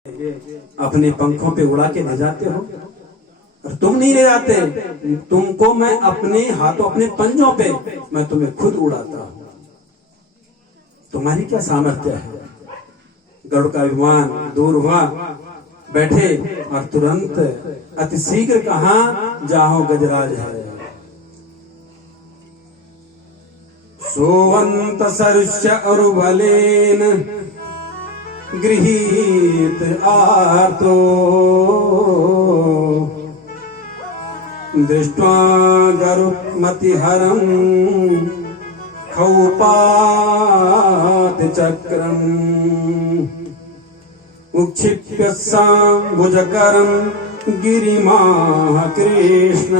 अपने पंखों पे उड़ा के ले जाते हो और तुम नहीं ले जाते। तुमको मैं अपने हाथों अपने पंजों पे मैं तुम्हें खुद उड़ाता हूं। तुम्हारी क्या सामर्थ्य है। गरुड़ का विमान दूर हुआ, बैठे और तुरंत अति शीघ्र कहा जाहो गजराज है। सोवंत सरुष्य और बलेन गृहीत आर्तो दृष्ट्वा गरुत्मतिहरं खौपात चक्रम् उक्षिप्य साम्बुजकरं गिरिमाह कृष्ण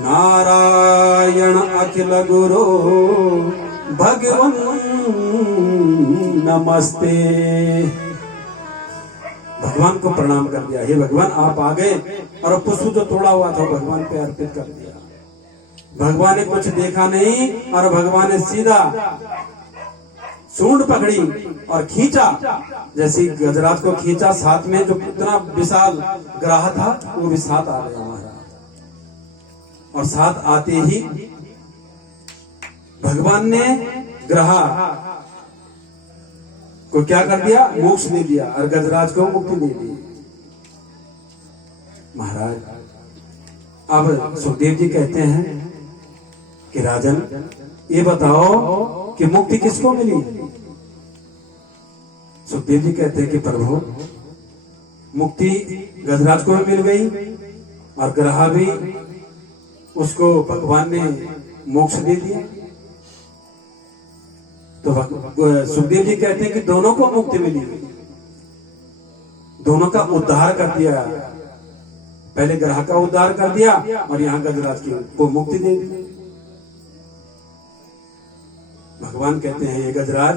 नारायण अखिल गुरो भगवन् नमस्ते। भगवान को प्रणाम कर दिया, हे भगवान आप आ गए, और पुष्प जो तोड़ा हुआ था भगवान पे अर्पित कर दिया। भगवान ने कुछ देखा नहीं और भगवान ने सीधा सूंड पकड़ी और खींचा। जैसे गजराज को खींचा, साथ में जो इतना विशाल ग्राह था वो भी साथ आ गया हमारा। और साथ आते ही भगवान ने ग्रह को क्या कर दिया, मोक्ष दे दिया और गजराज को मुक्ति दे दी। महाराज अब सुखदेव जी कहते हैं कि राजन ये बताओ कि मुक्ति किसको मिली। सुखदेव जी कहते हैं कि प्रभु मुक्ति गजराज को भी मिल गई और ग्रह भी उसको भगवान ने मोक्ष दे दिया। तो सुखदेव जी कहते हैं कि दोनों को मुक्ति मिली, दोनों का उद्धार कर दिया। पहले ग्रह का उद्धार कर दिया और यहाँ गजराज को मुक्ति दे दी। भगवान कहते हैं ये गजराज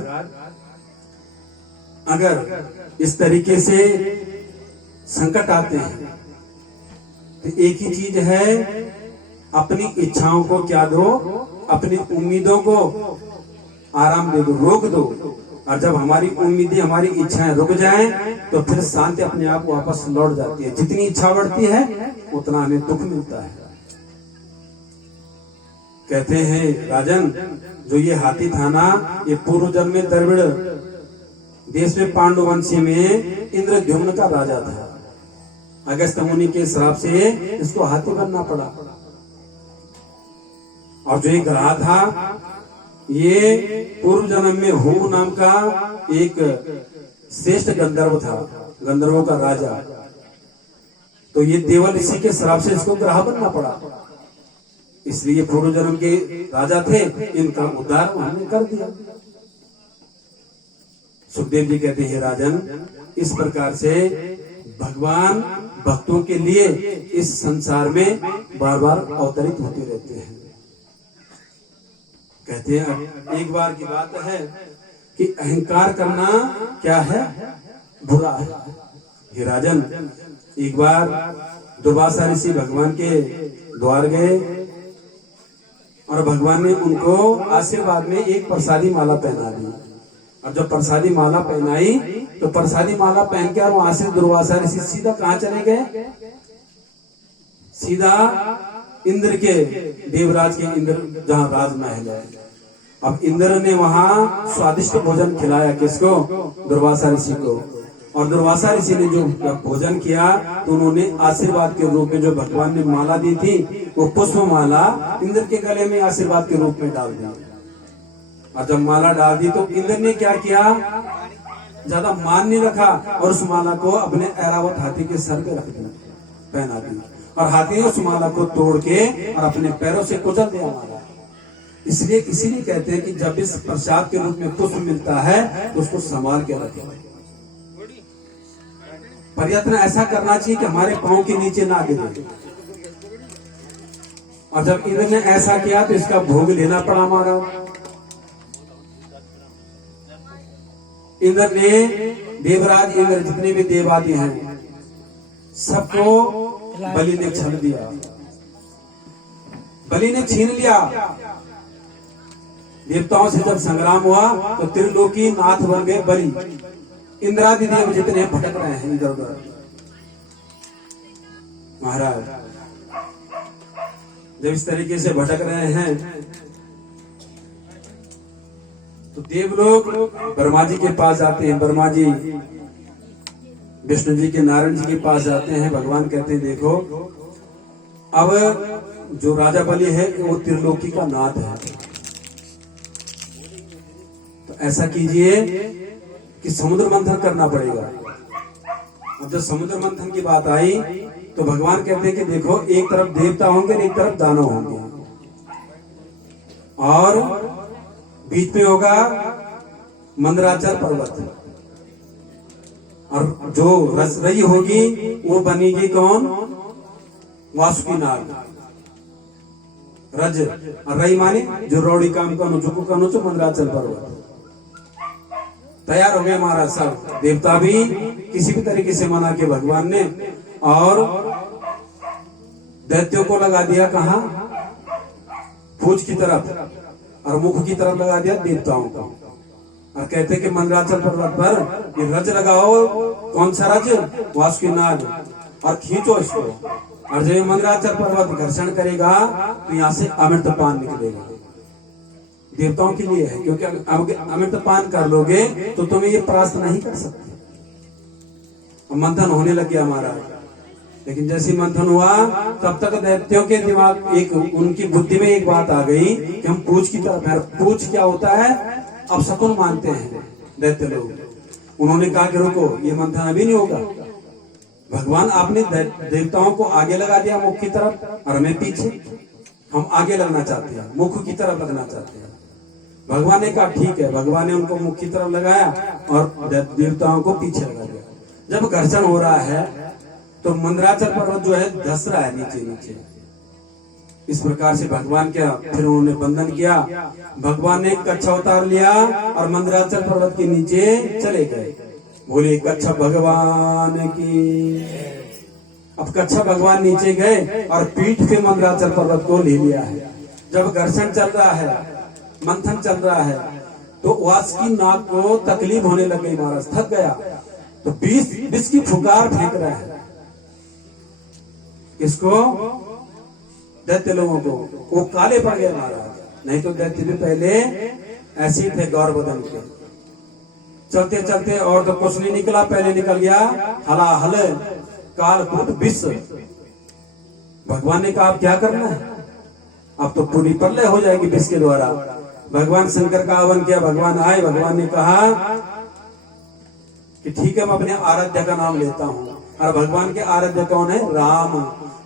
अगर इस तरीके से संकट आते हैं तो एक ही चीज है, अपनी इच्छाओं को क्या दो, अपनी उम्मीदों को आराम दे दो, रोक दो। और जब हमारी उम्मीदें हमारी इच्छाएं रुक जाएं तो फिर शांति अपने आप वापस लौट जाती है। जितनी इच्छा बढ़ती है उतना हमें दुख मिलता है। कहते हैं राजन जो ये हाथी था ना, ये पूर्व जन्म में द्रविड़ देश में पांडुवंशी में इंद्रद्युम्न का राजा था। अगस्त्य मुनि के श्राप से इसको हाथी बनना पड़ा। और जो एक ग्रह था ये पूर्व जन्म में हूर नाम का एक श्रेष्ठ गंधर्व था, गंधर्वों का राजा। तो ये देवल ऋषि के श्राप से इसको ग्रह बनना पड़ा। इसलिए पूर्व जन्म के राजा थे, इनका उद्धार हमने कर दिया। सुखदेव जी कहते हैं राजन इस प्रकार से भगवान भक्तों के लिए इस संसार में बार बार अवतरित होते रहते हैं। कहते हैं एक बार की बात है कि अहंकार करना क्या है, बुरा है। हे राजन एक बार दुर्वासा ऋषि भगवान के द्वार गए और भगवान ने उनको आशीर्वाद में एक प्रसादी माला पहना दी। और जब प्रसादी माला पहनाई तो प्रसादी माला पहन के और वहां से दुर्वासा ऋषि सीधा कहाँ चले गए, सीधा इंद्र के, देवराज के इंद्र जहाँ राजमहल है। अब इंद्र ने वहां स्वादिष्ट भोजन खिलाया किसको, दुर्वासा ऋषि को। और दुर्वासा ऋषि ने जो भोजन किया तो उन्होंने आशीर्वाद के रूप में जो भगवान ने माला दी थी वो पुष्प माला इंद्र के गले में आशीर्वाद के रूप में डाल दी। और जब माला डाल दी तो इंद्र ने क्या किया, ज्यादा मान नहीं रखा और उस माला को अपने ऐरावत हाथी के सर पे रख दिया, पहना दी। और हाथी ने उस माला को तोड़ के और अपने पैरों से कुचल दिया माला। इसीलिए कहते हैं कि जब इस प्रसाद के रूप में पुष्प मिलता है तो उसको संभाल के रखें। प्रयत्न ऐसा करना चाहिए कि हमारे पांव के नीचे ना गिरे। और जब इंद्र ने ऐसा किया तो इसका भोग लेना पड़ा हमारा। इंद्र ने, देवराज इंद्र जितने भी देवादि हैं सबको बलि ने छल दिया, बलि ने छीन लिया। देवताओं से जब संग्राम हुआ तो त्रिलोकी नाथ बन गए बलि। इंद्रादि देव जितने भटक रहे हैं इधर उधर। महाराज जब इस तरीके से भटक रहे हैं तो देवलोक ब्रह्मा जी के पास जाते हैं। ब्रह्मा जी विष्णु जी के नारायण जी के पास जाते हैं। भगवान कहते हैं देखो अब जो राजा बलि है वो त्रिलोकी का नाथ है, तो ऐसा कीजिए कि समुद्र मंथन करना पड़ेगा। अब जब समुद्र मंथन की बात आई तो भगवान कहते हैं कि देखो एक तरफ देवता होंगे एक तरफ दानव होंगे और बीच में होगा मंदराचल पर्वत और जो रसरई होगी वो बनेगी कौन? वासुकी नाग। रज और रई माने जो रौड़ी काम कनो झुको कनो चो मंदराचल पर्वत। तैयार हो गए महाराज सब। देवता भी किसी भी तरीके से मना के भगवान ने, और दैत्यों को लगा दिया कहा? पूछ की तरफ और मुख की तरफ लगा दिया देवताओं को। और कहते कि मंदराचल पर्वत पर ये रज लगाओ। कौन सा रज? वासुकी नाग। और खींचो इसको, और जब मंदराचल पर्वत घर्षण करेगा तो यहाँ से अमृत पान निकलेगा। देवताओं के लिए है, क्योंकि अमृत पान कर लोगे तो तुम्हें ये परास्त नहीं कर सकते। मंथन होने लग गया हमारा, लेकिन जैसे मंथन हुआ तब तक दैत्यों के दिमाग एक उनकी बुद्धि में एक बात आ गई कि हम पूछ की तरफ। पूछ क्या होता है? अब शकुन मानते हैं दैत्य लोग। उन्होंने कहा कि रुको, ये मंथन अभी नहीं होगा। भगवान आपने देवताओं को आगे लगा दिया मुख की तरफ और हमें पीछे। हम आगे लगना चाहते हैं, मुख की तरफ लगना चाहते हैं। भगवान ने कहा ठीक है। भगवान ने उनको मुख की तरफ लगाया और देवताओं को पीछे लगा दिया। जब घर्षण हो रहा है तो मंदराचल पर्वत जो है धस रहा है नीचे नीचे। इस प्रकार से भगवान क्या, फिर उन्होंने बंधन किया। भगवान ने कच्छा उतार लिया और मंदराचल पर्वत के नीचे चले गए। बोले कच्छा भगवान की। अब कच्छा भगवान नीचे गए और पीठ पे मंदराचल पर्वत को ले लिया है। जब घर्षण चल रहा है, मंथन चल रहा है, तो वासुकी नाग को तकलीफ होने लग गई। महाराज थक गया तो विष की फुकार फेंक रहा है। इसको दैत्य लोगों को, वो काले पड़ गए महाराज। नहीं तो दैत्य भी पहले ऐसे थे गौर बदन के। चलते चलते और तो कुछ नहीं निकला, पहले निकल गया हलाहल कालकूट विष। भगवान ने कहा अब क्या करना है? अब तो पूरी प्रलय हो जाएगी विष के द्वारा। भगवान शंकर का आह्वान किया। भगवान आए। भगवान ने कहा कि ठीक है, मैं अपने आराध्य का नाम लेता हूँ। और भगवान के आराध्य कौन है? राम।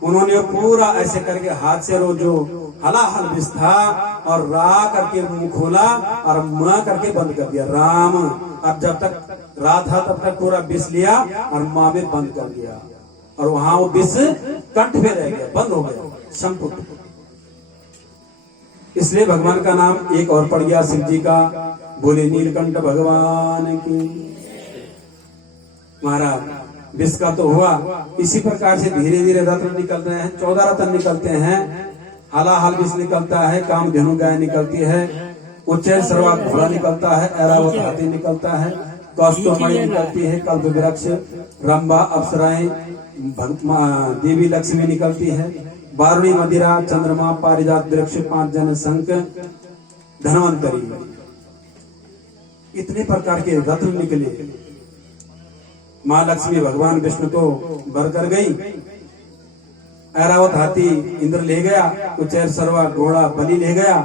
उन्होंने पूरा ऐसे करके हाथ से रोजो हलाहल विष था और रा करके मुंह खोला और मां करके बंद कर दिया राम। अब जब तक रा था तब तक पूरा विष लिया और मां में बंद कर दिया, और वहां वो विष कंठ पे रह गया, बंद हो गया, संपुट। इसलिए भगवान का नाम एक और पड़ गया शिव जी का। बोले नीलकंठ भगवान की। महाराज विष का तो हुआ। इसी प्रकार से धीरे धीरे रत्न निकल रहे हैं। 14 रत्न निकलते हैं। हलाहल विष निकलता है, कामधेनु गाय निकलती है, उच्चैर सर्वा घोड़ा निकलता है, ऐरावत हाथी निकलता है, कौस्तुभमणि निकलती है, कल्प वृक्ष, रंभा, अप्सराएं, देवी लक्ष्मी निकलती है, बारुणी, मदिरा, चंद्रमा, पारिजात वृक्ष, 5 जन शंख, धनवंतरी। इतने प्रकार के रत्न निकले। माँ लक्ष्मी भगवान विष्णु को वर कर गई। ऐरावत हाथी इंद्र ले गया, उच्चैर सर्वा घोड़ा बलि ले गया।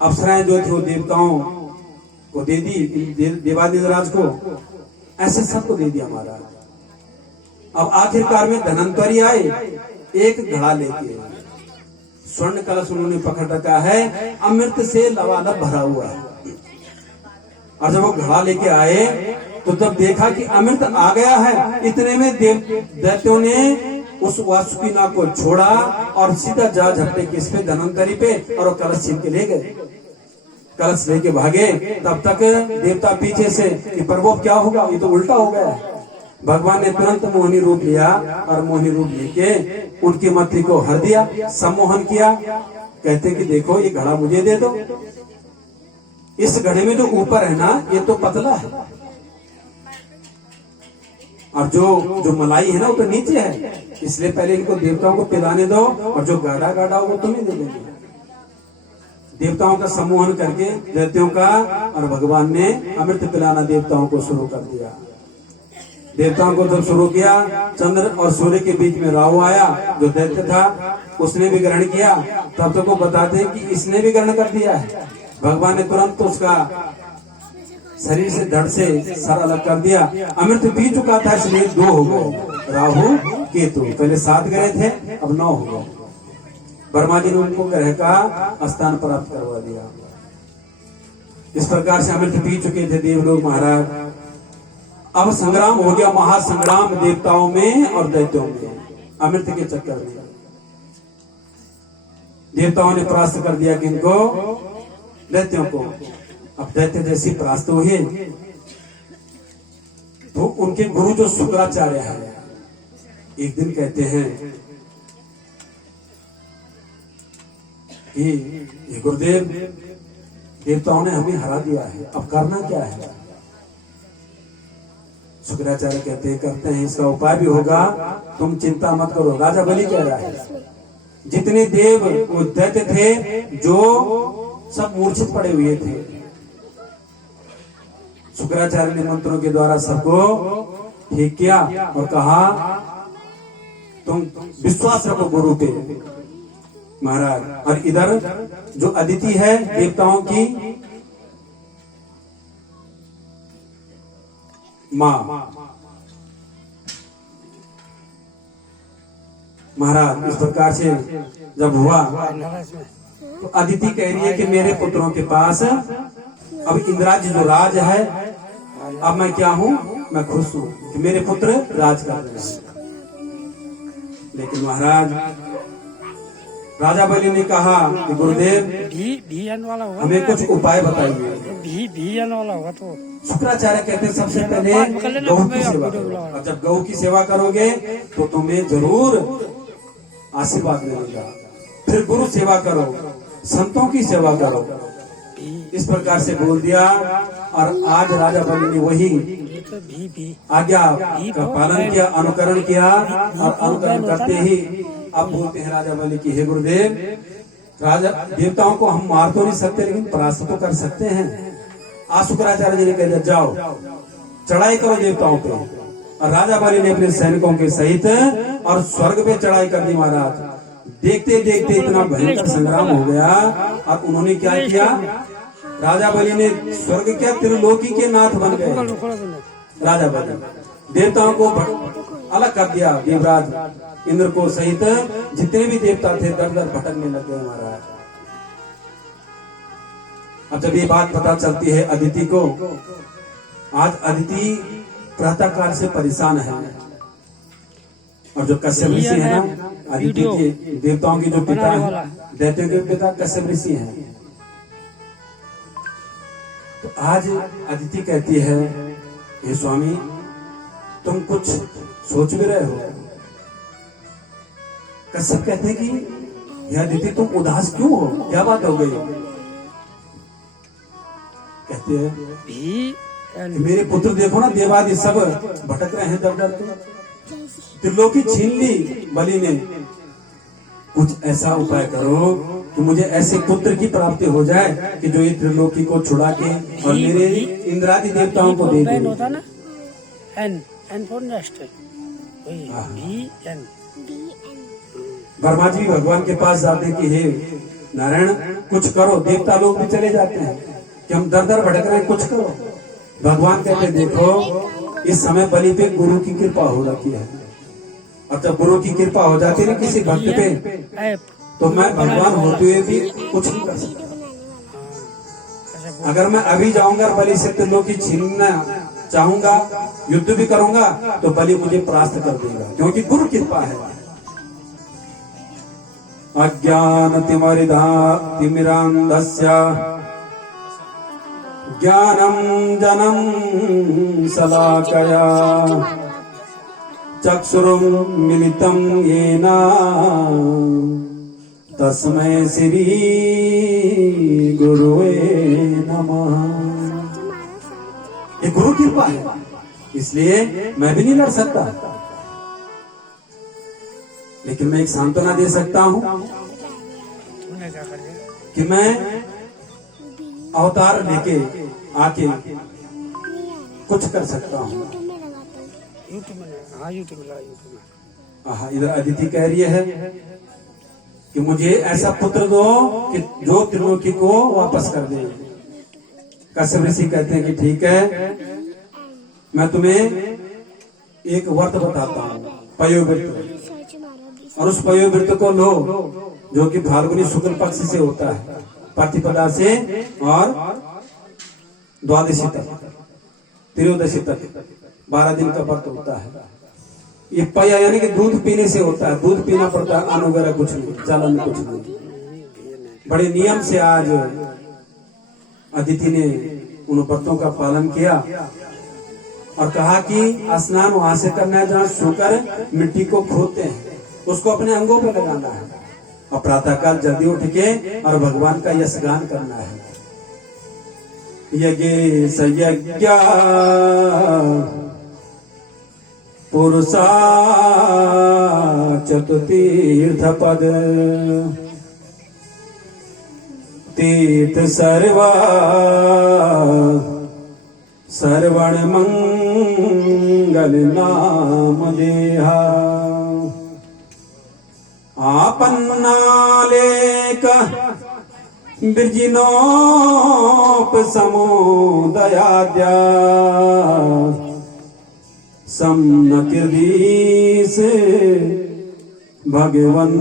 अप्सराएं जो थी वो देवताओं को दे दी, देवादिराज को, ऐसे सबको दे दिया महाराज। अब आखिरकार में धनवंतरी आए, एक घड़ा लेके स्वर्ण कलश उन्होंने पकड़ रखा है, अमृत से लबालब भरा हुआ है। और जब वो घड़ा लेके आए तो तब देखा कि अमृत आ गया है। इतने में दैत्यों ने उस वासुकी नाग को छोड़ा और सीधा जा झपटे किस पे? धनवंतरी पे, और वो कलश छीन के ले गए। कलश लेके भागे। तब तक देवता पीछे से कि प्रभु क्या होगा, ये तो उल्टा हो गया। भगवान ने तुरंत मोहिनी रूप लिया और मोहिनी रूप लेके उनकी मति को हर दिया, सम्मोहन किया। कहते कि देखो ये घड़ा मुझे दे दो, इस घड़े में जो ऊपर है ना ये तो पतला है, और जो मलाई है ना वो तो नीचे है, इसलिए पहले इनको देवताओं को पिलाने दो, और जो गाढ़ा गाढ़ा वो तुम्हें दे देंगे। देवताओं का सम्मोहन करके दैत्यों का, और भगवान ने अमृत पिलाना देवताओं को शुरू कर दिया। देवताओं को जब शुरू किया, चंद्र और सूर्य के बीच में राहु आया, जो दैत्य था उसने भी ग्रहण किया। तब तक वो बताते हैं कि इसने भी ग्रहण कर दिया है। भगवान ने तुरंत उसका शरीर से धड़ से सर अलग कर दिया। अमृत पी चुका था इसलिए 2 हो गए, राहु केतु। पहले 7 ग्रह थे, अब 9 हो गए। ब्रह्मा जी ने उनको ग्रह का स्थान प्राप्त करवा दिया। इस प्रकार से अमृत पी चुके थे देवलोक महाराज। अब संग्राम हो गया, महासंग्राम देवताओं में और दैत्यों में, अमृत के चक्कर में। देवताओं ने परास्त कर दिया किनको? दैत्यों को। अब दैत्य जैसी परास्त हुए तो उनके गुरु जो शुक्राचार्य है, एक दिन कहते हैं कि ये गुरुदेव, देवताओं ने हमें हरा दिया है, अब करना क्या है? शुक्राचार्य कहते हैं करते हैं, इसका उपाय भी होगा, तुम चिंता मत करो। राजा बलि कह रहा है, जितने देव वो दैत्य थे जो सब मूर्छित पड़े हुए थे, शुक्राचार्य ने मंत्रों के द्वारा सबको ठीक किया और कहा तुम विश्वास रखो गुरु पे महाराज। और इधर जो अदिति है देवताओं की माँ महाराज, इस प्रकार से जब हुआ तो अदिति कह रही है कि मेरे पुत्रों के पास अब इंद्राज जो राज है, अब मैं क्या हूँ, मैं खुश हूँ कि मेरे पुत्र राज कर रहे हैं। लेकिन महाराज राजा बलि ने कहा कि गुरुदेव हमें कुछ उपाय बताइए। तो शुक्राचार्य कहते हैं सबसे पहले गौ की सेवा करो, और जब गौ की सेवा करोगे तो तुम्हें जरूर आशीर्वाद मिलेगा। फिर गुरु सेवा करो, संतों की सेवा करो। इस प्रकार से बोल दिया, और आज राजा बलि ने वही आज्ञा का पालन किया, अनुकरण किया, और अनुकरण करते ही अब बोलते हैं राजा बलि की, हे गुरुदेव, राजा देवताओं को हम मार तो नहीं सकते लेकिन परास्त तो कर सकते हैं। आज शुक्राचार्य जी ने कह दिया जाओ चढ़ाई करो देवताओं पे, और राजा बलि ने अपने सैनिकों के सहित और स्वर्ग पे चढ़ाई कर दी महाराज। देखते देखते इतना भयंकर संग्राम हो गया। अब उन्होंने क्या किया, राजा बलि ने स्वर्ग क्या त्रिलोकी के नाथ बन गए। राजा बलि देवताओं को अलग कर दिया, देवराज इंद्र को सहित जितने भी देवता थे दर दर भटकने लग गए महाराज। अब जब ये बात पता चलती है अदिति को, आज अदिति प्रातः काल से परेशान है, और जो कश्यप ऋषि है ना, अदिति के देवताओं के जो पिता है, दैत्यों के पिता कश्यप ऋषि हैं। तो आज अदिति कहती है, हे स्वामी तुम कुछ सोच भी रहे हो। कश्यप कहते हैं कि हे अदिति तुम उदास क्यों हो, क्या बात हो गई? कहते हैं मेरे पुत्र देखो ना, देवादि सब भटक रहे हैं दर दर के, त्रिलोकी छीन ली बलि ने। कुछ ऐसा उपाय करो कि मुझे ऐसे पुत्र की प्राप्ति हो जाए कि जो ये त्रिलोकी को छुड़ा के और मेरे इंद्रादि देवताओं को दे दे। ब्रह्मा जी भगवान के पास जाते कि हे नारायण कुछ करो, देवता लोग भी चले जाते हैं कि हम दर दर भटक रहे हैं, कुछ करो। भगवान कहते देखो इस समय बलि पे गुरु की कृपा हो रखी है, और जब गुरु की कृपा हो जाती है किसी भक्त पे, तो मैं भगवान होते हुए भी कुछ नहीं कर सकता। अगर मैं अभी जाऊंगा बलि से त्रिलोकी छीनना चाहूंगा, युद्ध भी करूंगा, तो बलि मुझे परास्त कर देगा, क्योंकि गुरु कृपा है। अज्ञान तिमिरांधस्य ज्ञानम जनम शलाकया चक्षुरुं मिलितं येन तस्मै श्री गुरुवे नमः। ये गुरु कृपा है, इसलिए मैं भी नहीं लड़ सकता, लेकिन मैं एक सांत्वना दे सकता हूं कि मैं अवतार लेके आके कुछ कर सकता हूं। इधर अदिति कह रही है कि मुझे ऐसा पुत्र दो कि जो त्रिलोकी को वापस कर दे। कश्यप ऋषि कहते हैं कि ठीक है, मैं तुम्हें एक व्रत बताता हूँ, पयोव्रत, और उस पयोव्रत को लो जो कि फाल्गुनी शुक्ल पक्ष से होता है, प्रतिपदा से और द्वादशी तक, त्रयोदशी तक 12 दिन का व्रत होता है। ये पया यानी कि दूध पीने से होता है, दूध पीना पड़ता है, अन्न वगैरह कुछ नहीं, जलन कुछ नहीं। बड़े नियम से आज अदिति ने उन व्रतों का पालन किया और कहा कि स्नान वहां से करना है जहाँ सोकर मिट्टी को खोदते हैं, उसको अपने अंगों पे लगाना है और प्रातःकाल जल्दी उठ के और भगवान का यशगान करना है। यज्ञ सयज्ञ पुरुषा चतुतीर्थ पद तीर्थ सर्वा सर्वण मंगल नाम देहा आपन्नालेक बिर्जिनोप समुदयाद्या समनकृदीस भगवन्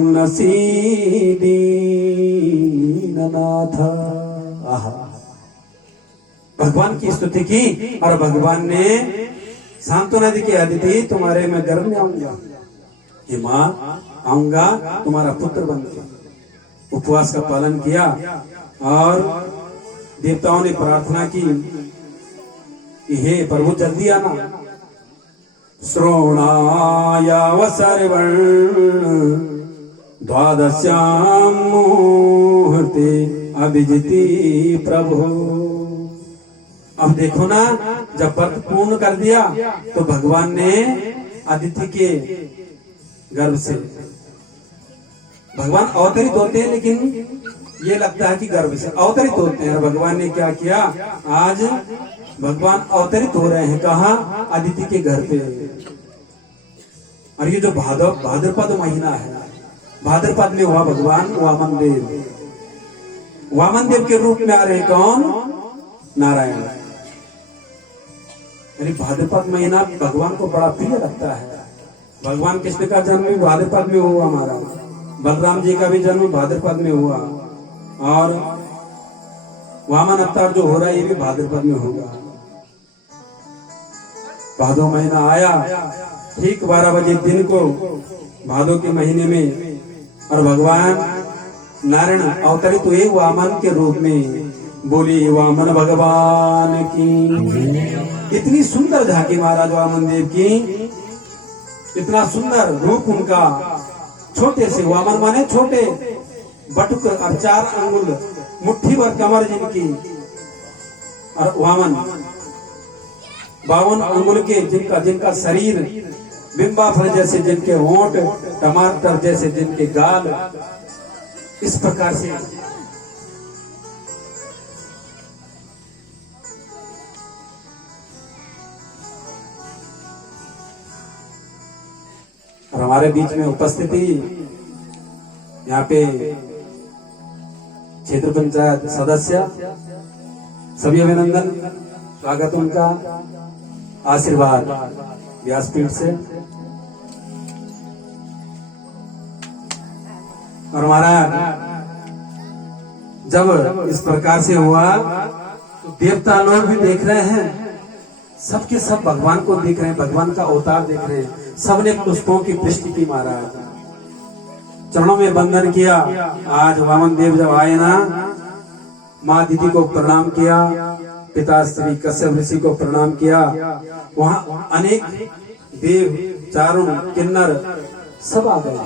दीननाथ। भगवान की स्तुति की और भगवान ने सांत्वना दी कि अदिति तुम्हारे मैं गर्भ में आऊंगा, कि माँ आऊंगा तुम्हारा पुत्र बन के। उपवास का पालन किया और देवताओं ने प्रार्थना की कि हे प्रभु जल्दी आना। श्रोणायावसर्वण द्वादश्याम मुहूर्ते अभिजिति प्रभु। अब देखो ना, जब व्रत पूर्ण कर दिया तो भगवान ने अदिति के गर्भ से, भगवान अवतरित होते हैं लेकिन ये लगता है कि गर्भ से अवतरित होते हैं। और भगवान ने क्या किया, आज भगवान अवतरित हो रहे हैं, कहाँ, अदिति के घर पे। और ये जो भाद्रपद महीना है, भाद्रपद में हुआ भगवान वामन देव, वामन देव के रूप में आ रहे कौन, नारायण। यानी भाद्रपद महीना भगवान को बड़ा प्रिय लगता है। भगवान कृष्ण का जन्म भी भाद्रपद में हुआ, हमारा बलराम जी का भी जन्म भाद्रपद में हुआ, और वामन अवतार जो हो रहा है ये भी भाद्रपद में होगा। भादो महीना आया, ठीक 12 बजे दिन को भादो के महीने में, और भगवान नारायण अवतरित हुए वामन के रूप में। बोली वामन भगवान की। इतनी सुंदर झांकी महाराज वामन देव की, इतना सुंदर रूप उनका। छोटे से वामन माने छोटे, बटुक और 4 अंगुल, मुट्ठी भर कमर जिनकी, और वामन 52 अंगुल के जिनका शरीर, बिंबा फल जैसे जिनके होंठ, टमाटर जैसे जिनके गाल, इस प्रकार से और हमारे बीच में उपस्थिति यहाँ पे क्षेत्र पंचायत सदस्य, सभी अभिनंदन, स्वागत उनका, आशीर्वाद व्यासपीठ से। और हमारा जब इस प्रकार से हुआ तो देवता लोग भी देख रहे हैं, सबके सब भगवान को देख रहे हैं, भगवान का अवतार देख रहे हैं। सबने पुष्पों की वृष्टि की, महाराज चरणों में वंदन किया। आज वामन देव जब आए ना, माँ दीदी को प्रणाम किया, पिता श्री कश्यप ऋषि को प्रणाम किया। वहाँ अनेक देव, चारुण, किन्नर सब आ गए।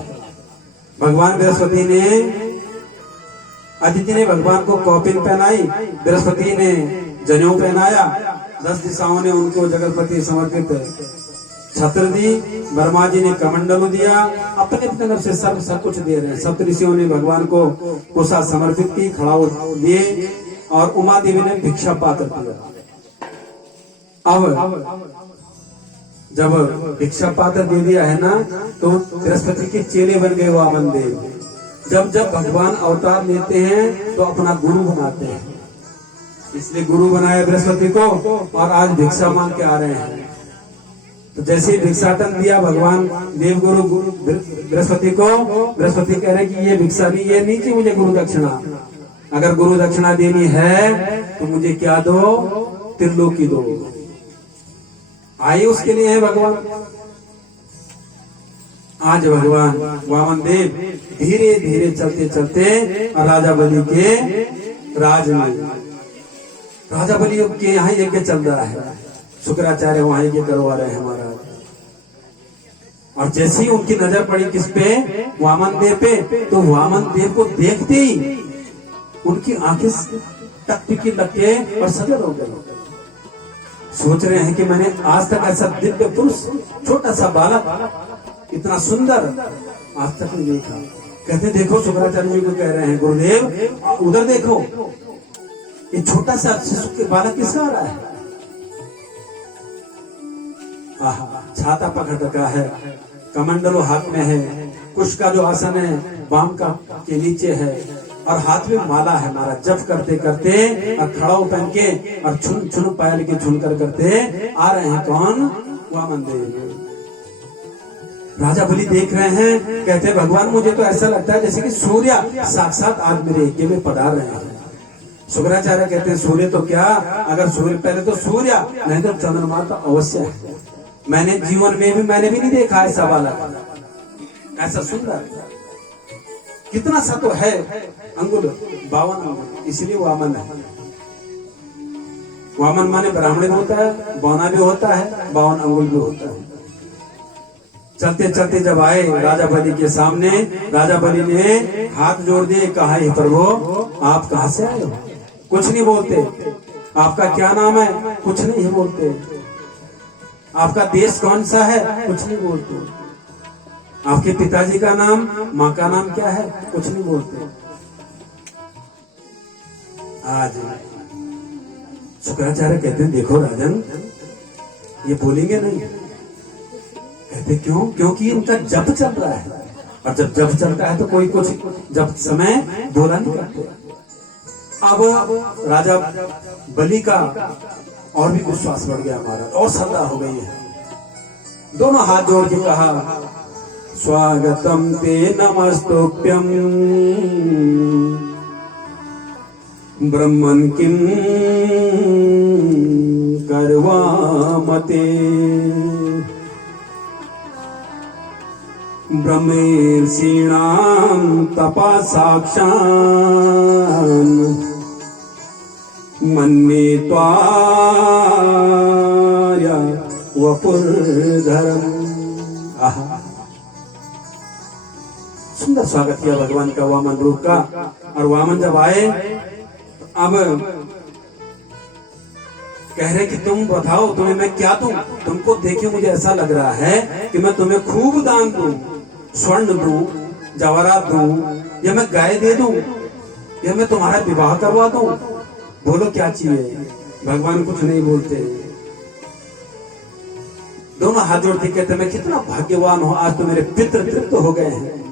भगवान बृहस्पति ने अदिति ने भगवान को कौपिन पहनाई, बृहस्पति ने जनेऊ पहनाया, 10 दिशाओं ने उनको जगतपति समर्पित छत्र दी, ब्रह्मा जी ने कमंडलू दिया, अपने अपने तरफ से सब कुछ दे रहे हैं। सप्त ऋषियों ने भगवान को कुशा समर्पित की, खड़ाऊ दिए, और उमा देवी ने भिक्षा पात्र दिया। अब जब भिक्षा पात्र दे दिया है ना, तो बृहस्पति के चेले बन गए वामन देव। जब जब भगवान अवतार लेते हैं तो अपना गुरु बनाते हैं, इसलिए गुरु बनाया बृहस्पति को, और आज भिक्षा मांग के आ रहे हैं। तो जैसे ही भिक्षाटन दिया भगवान देव गुरु बृहस्पति को, बृहस्पति कह रहे कि ये भिक्षा नहीं, ये नहीं चाहिए मुझे गुरु दक्षिणा। अगर गुरु दक्षिणा देनी है तो मुझे क्या दो, त्रिलोकी दो। आइए उसके लिए है भगवान। आज भगवान वामन देव धीरे धीरे चलते चलते राजा बलि के राज में, राजा बलि के यहाँ यज्ञ चल रहा है, शुक्राचार्य वहां यज्ञ करवा रहे हैं महाराज। और जैसे ही उनकी नजर पड़ी किस पे, वामन देव पे, तो वामन देव को देखते ही उनकी आंखें टकटकी लग के और सजल हो गई। सोच रहे हैं कि मैंने आज तक ऐसा दिव्य पुरुष, छोटा सा बालक इतना सुंदर आज तक नहीं देखा। कहते देखो, शुक्राचार्य जी को कह रहे हैं, गुरुदेव उधर देखो, ये छोटा सा शिशु के बालक किसका आ रहा है। छाता पकड़ रखा है, कमंडलो हाथ में है, कुश का जो आसन है बाम का के नीचे है, और हाथ में माला है महाराज। जप करते करते और खड़ाऊ पहन के और छुन छुन पायल के छुन करते आ रहे हैं। कौन? वामन देव। राजा बलि देख रहे हैं, कहते हैं भगवान मुझे तो ऐसा लगता है जैसे कि सूर्य साक्षात आज मेरे यज्ञ में पधार रहे हैं। शुक्राचार्य कहते हैं सूर्य तो क्या, अगर सूर्य पहले तो सूर्य, नहीं तो चंद्रमा तो अवश्य है। मैंने जीवन में भी मैंने भी नहीं देखा ऐसा बालक, ऐसा सुंदर। कितना सा तो है, अंगुल 52 अंगुल, इसलिए वामन है। वामन माने ब्राह्मण भी होता है, बौना भी होता है, 52 अंगुल भी होता है। चलते चलते जब आए राजा बलि के सामने, राजा बलि ने हाथ जोड़ दिए, कहा हे प्रभु आप कहां से आए हो? कुछ नहीं बोलते। आपका क्या नाम है? कुछ नहीं बोलते। आपका देश कौन सा है? कुछ नहीं बोलते। आपके पिताजी का नाम, माँ का नाम क्या है? कुछ नहीं बोलते। आज शुक्राचार्य कहते हैं देखो राजन, ये बोलेंगे नहीं। कहते क्यों? क्योंकि इनका जप चल रहा है, और जब जप चलता है तो कोई कुछ जब समय बोला नहीं करते। अब राजा बलि का और भी विश्वास बढ़ गया हमारा, और श्रद्धा हो गई है। दोनों हाथ जोड़ के कहा स्वागतम ते नमस्तुभ्यं ब्रह्मन् किं कर्वामते ब्रह्मेर्षीणां तपा साक्षान् मन्ये त्वार्य वपुर्धरम्। सुंदर स्वागत किया भगवान का वामन रूप का। और वामन जब आए, अब कह रहे कि तुम बताओ तुम्हें मैं क्या दूं? तुमको देखे मुझे ऐसा लग रहा है कि मैं तुम्हें खूब दान दूं, स्वर्ण दूं, जवाहरात दूं, या मैं गाय दे दूं, या मैं तुम्हारा विवाह करवा दूं। बोलो क्या चाहिए? भगवान कुछ नहीं बोलते। दोनों हाथ जोड़ के कहते मैं कितना भाग्यवान हूं, आज तो मेरे पितृ तृप्त हो गए हैं,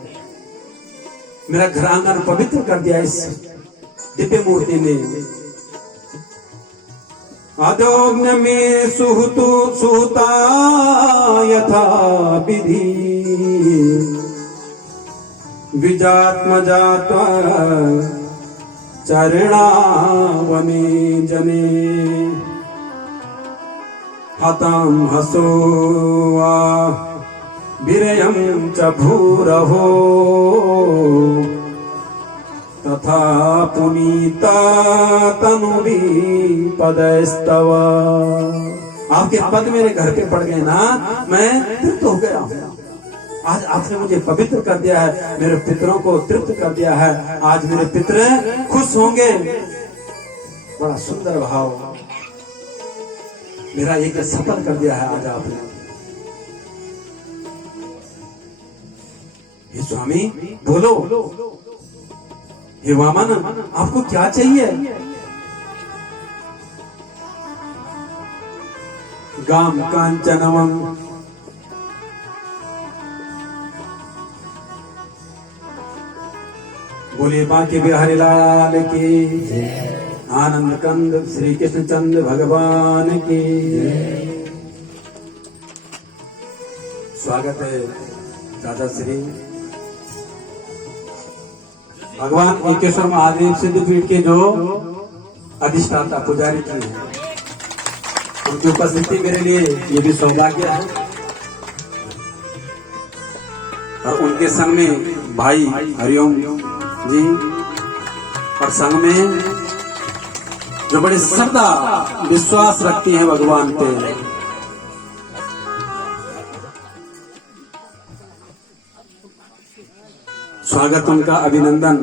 मेरा घर आंगन पवित्र कर दिया इस दिव्य मूर्ति ने। आदोग्न में सुहतु सुहता यथा विधि विजात्मजात्वा चरणावने जने हतां हसोवा विरयं च भूरहो तथा पुनीता तनुवी पदस्तव। आपके पद मेरे घर पे पड़ गए ना, मैं तृप्त हो गया हूं। आज आपने मुझे पवित्र कर दिया है, मेरे पितरों को तृप्त कर दिया है, आज मेरे पितर खुश होंगे। बड़ा सुंदर भाव, मेरा एक सफल कर दिया है आज आपने। हे स्वामी बोलो, हे वामन आपको क्या चाहिए? गाम कांचनम बोले बांके बिहारी लाल की, आनंद कंद श्री कृष्ण चंद्र भगवान की। स्वागत है दादा श्री भगवान एकेश्वर महादेव सिद्धपीठ के जो अधिष्ठाता पुजारी जी हैं, उनकी उपस्थिति मेरे लिए ये भी सौभाग्य है। और उनके संग में भाई हरिओम जी, और संग में जो बड़े श्रद्धा विश्वास रखती हैं भगवान पे। स्वागत उनका, अभिनंदन।